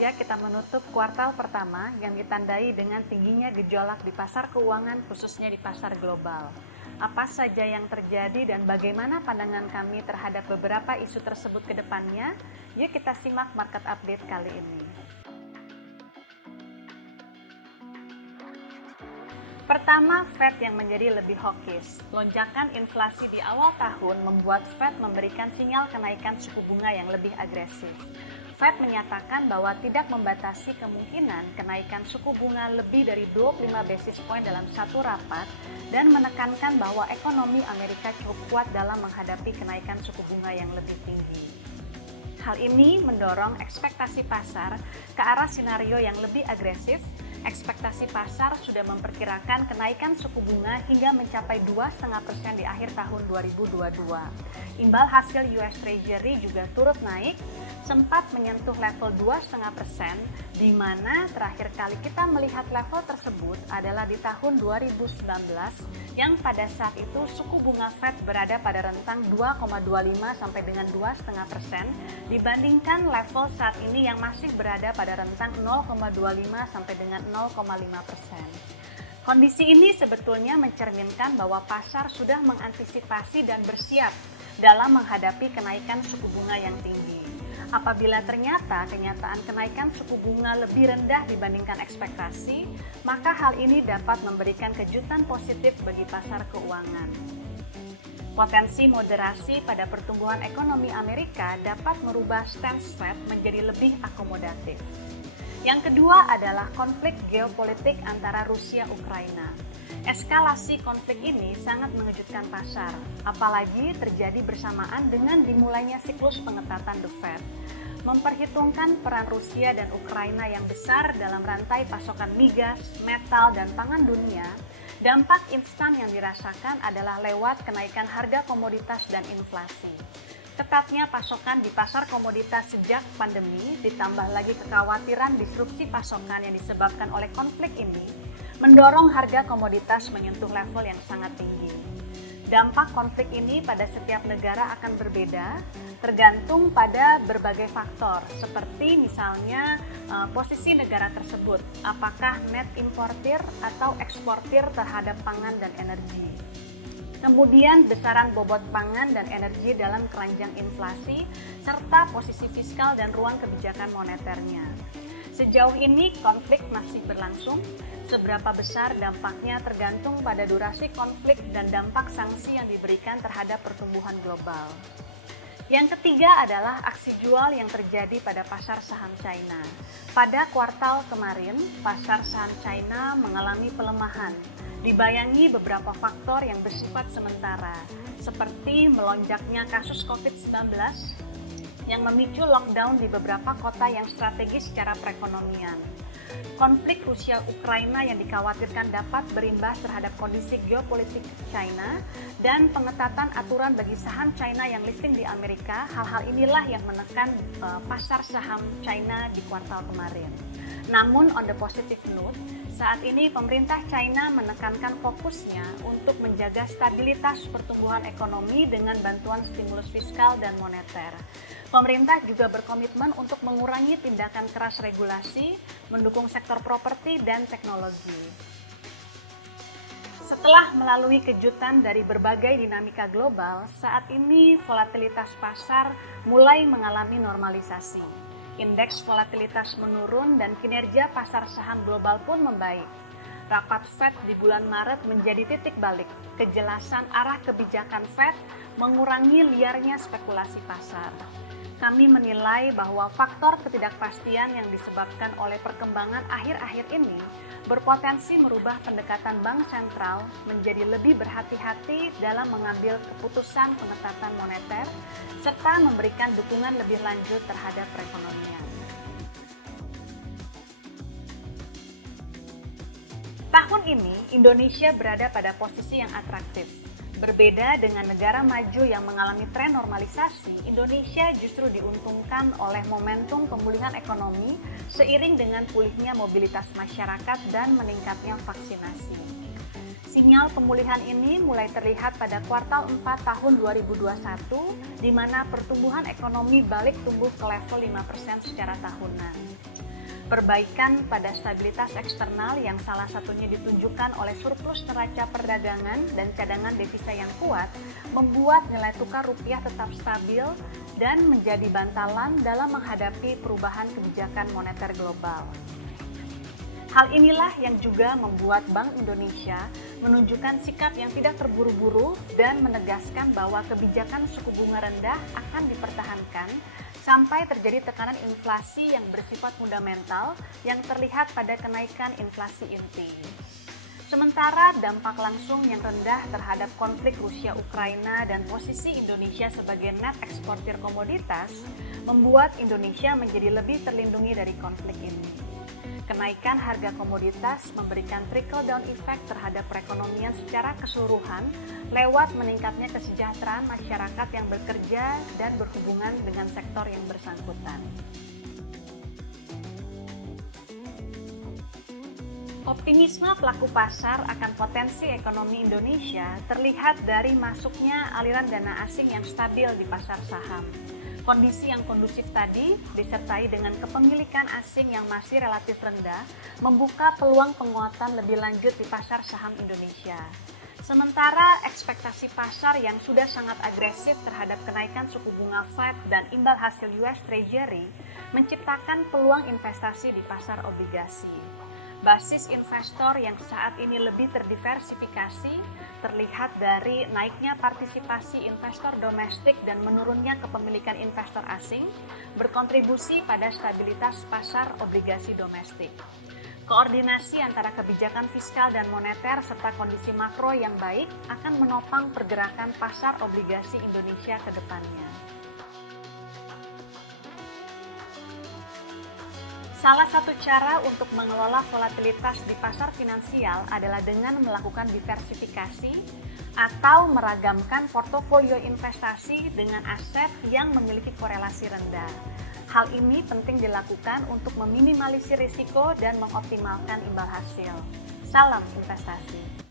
saja kita menutup kuartal pertama yang ditandai dengan tingginya gejolak di pasar keuangan khususnya di pasar global. Apa saja yang terjadi dan bagaimana pandangan kami terhadap beberapa isu tersebut ke depannya? Yuk kita simak market update kali ini. Pertama, Fed yang menjadi lebih hawkish. Lonjakan inflasi di awal tahun membuat Fed memberikan sinyal kenaikan suku bunga yang lebih agresif. Fed menyatakan bahwa tidak membatasi kemungkinan kenaikan suku bunga lebih dari 25 basis point dalam satu rapat dan menekankan bahwa ekonomi Amerika cukup kuat dalam menghadapi kenaikan suku bunga yang lebih tinggi. Hal ini mendorong ekspektasi pasar ke arah skenario yang lebih agresif. Ekspektasi pasar sudah memperkirakan kenaikan suku bunga hingga mencapai 2,5% di akhir tahun 2022. Imbal hasil US Treasury juga turut naik, sempat menyentuh level 2,5%, di mana terakhir kali kita melihat level tersebut adalah di tahun 2019, yang pada saat itu suku bunga Fed berada pada rentang 2,25 sampai dengan 2,5%, dibandingkan level saat ini yang masih berada pada rentang 0,25 sampai dengan 0,5%. Kondisi ini sebetulnya mencerminkan bahwa pasar sudah mengantisipasi dan bersiap dalam menghadapi kenaikan suku bunga yang tinggi. Apabila ternyata kenyataan kenaikan suku bunga lebih rendah dibandingkan ekspektasi, maka hal ini dapat memberikan kejutan positif bagi pasar keuangan. Potensi moderasi pada pertumbuhan ekonomi Amerika dapat merubah stance Fed menjadi lebih akomodatif. Yang kedua adalah konflik geopolitik antara Rusia-Ukraina. Eskalasi konflik ini sangat mengejutkan pasar, apalagi terjadi bersamaan dengan dimulainya siklus pengetatan The Fed. Memperhitungkan peran Rusia dan Ukraina yang besar dalam rantai pasokan migas, metal, dan pangan dunia, dampak instan yang dirasakan adalah lewat kenaikan harga komoditas dan inflasi. Ketatnya pasokan di pasar komoditas sejak pandemi, ditambah lagi kekhawatiran disrupsi pasokan yang disebabkan oleh konflik ini, mendorong harga komoditas menyentuh level yang sangat tinggi. Dampak konflik ini pada setiap negara akan berbeda, tergantung pada berbagai faktor, seperti misalnya posisi negara tersebut, apakah net importir atau eksportir terhadap pangan dan energi. Kemudian besaran bobot pangan dan energi dalam keranjang inflasi, serta posisi fiskal dan ruang kebijakan moneternya. Sejauh ini konflik masih berlangsung, seberapa besar dampaknya tergantung pada durasi konflik dan dampak sanksi yang diberikan terhadap pertumbuhan global. Yang ketiga adalah aksi jual yang terjadi pada pasar saham China. Pada kuartal kemarin, pasar saham China mengalami pelemahan, dibayangi beberapa faktor yang bersifat sementara, seperti melonjaknya kasus COVID-19 yang memicu lockdown di beberapa kota yang strategis secara perekonomian. Konflik Rusia-Ukraina yang dikhawatirkan dapat berimbas terhadap kondisi geopolitik China dan pengetatan aturan bagi saham China yang listing di Amerika, hal-hal inilah yang menekan pasar saham China di kuartal kemarin. Namun on the positive note, saat ini pemerintah China menekankan fokusnya untuk menjaga stabilitas pertumbuhan ekonomi dengan bantuan stimulus fiskal dan moneter. Pemerintah juga berkomitmen untuk mengurangi tindakan keras regulasi, mendukung sektor properti dan teknologi. Setelah melalui kejutan dari berbagai dinamika global, saat ini volatilitas pasar mulai mengalami normalisasi. Indeks volatilitas menurun dan kinerja pasar saham global pun membaik. Rapat Fed di bulan Maret menjadi titik balik. Kejelasan arah kebijakan Fed mengurangi liarnya spekulasi pasar. Kami menilai bahwa faktor ketidakpastian yang disebabkan oleh perkembangan akhir-akhir ini berpotensi merubah pendekatan bank sentral menjadi lebih berhati-hati dalam mengambil keputusan pengetatan moneter serta memberikan dukungan lebih lanjut terhadap perekonomian. Tahun ini, Indonesia berada pada posisi yang atraktif. Berbeda dengan negara maju yang mengalami tren normalisasi, Indonesia justru diuntungkan oleh momentum pemulihan ekonomi seiring dengan pulihnya mobilitas masyarakat dan meningkatnya vaksinasi. Sinyal pemulihan ini mulai terlihat pada kuartal 4 tahun 2021, di mana pertumbuhan ekonomi balik tumbuh ke level 5% secara tahunan. Perbaikan pada stabilitas eksternal yang salah satunya ditunjukkan oleh surplus neraca perdagangan dan cadangan devisa yang kuat membuat nilai tukar rupiah tetap stabil dan menjadi bantalan dalam menghadapi perubahan kebijakan moneter global. Hal inilah yang juga membuat Bank Indonesia menunjukkan sikap yang tidak terburu-buru dan menegaskan bahwa kebijakan suku bunga rendah akan dipertahankan sampai terjadi tekanan inflasi yang bersifat fundamental yang terlihat pada kenaikan inflasi inti. Sementara dampak langsung yang rendah terhadap konflik Rusia-Ukraina dan posisi Indonesia sebagai net eksportir komoditas membuat Indonesia menjadi lebih terlindungi dari konflik ini. Kenaikan harga komoditas memberikan trickle-down effect terhadap perekonomian secara keseluruhan lewat meningkatnya kesejahteraan masyarakat yang bekerja dan berhubungan dengan sektor yang bersangkutan. Optimisme pelaku pasar akan potensi ekonomi Indonesia terlihat dari masuknya aliran dana asing yang stabil di pasar saham. Kondisi yang kondusif tadi, disertai dengan kepemilikan asing yang masih relatif rendah, membuka peluang penguatan lebih lanjut di pasar saham Indonesia. Sementara ekspektasi pasar yang sudah sangat agresif terhadap kenaikan suku bunga Fed dan imbal hasil US Treasury menciptakan peluang investasi di pasar obligasi. Basis investor yang saat ini lebih terdiversifikasi terlihat dari naiknya partisipasi investor domestik dan menurunnya kepemilikan investor asing berkontribusi pada stabilitas pasar obligasi domestik. Koordinasi antara kebijakan fiskal dan moneter serta kondisi makro yang baik akan menopang pergerakan pasar obligasi Indonesia ke depannya. Salah satu cara untuk mengelola volatilitas di pasar finansial adalah dengan melakukan diversifikasi atau meragamkan portofolio investasi dengan aset yang memiliki korelasi rendah. Hal ini penting dilakukan untuk meminimalisir risiko dan mengoptimalkan imbal hasil. Salam investasi.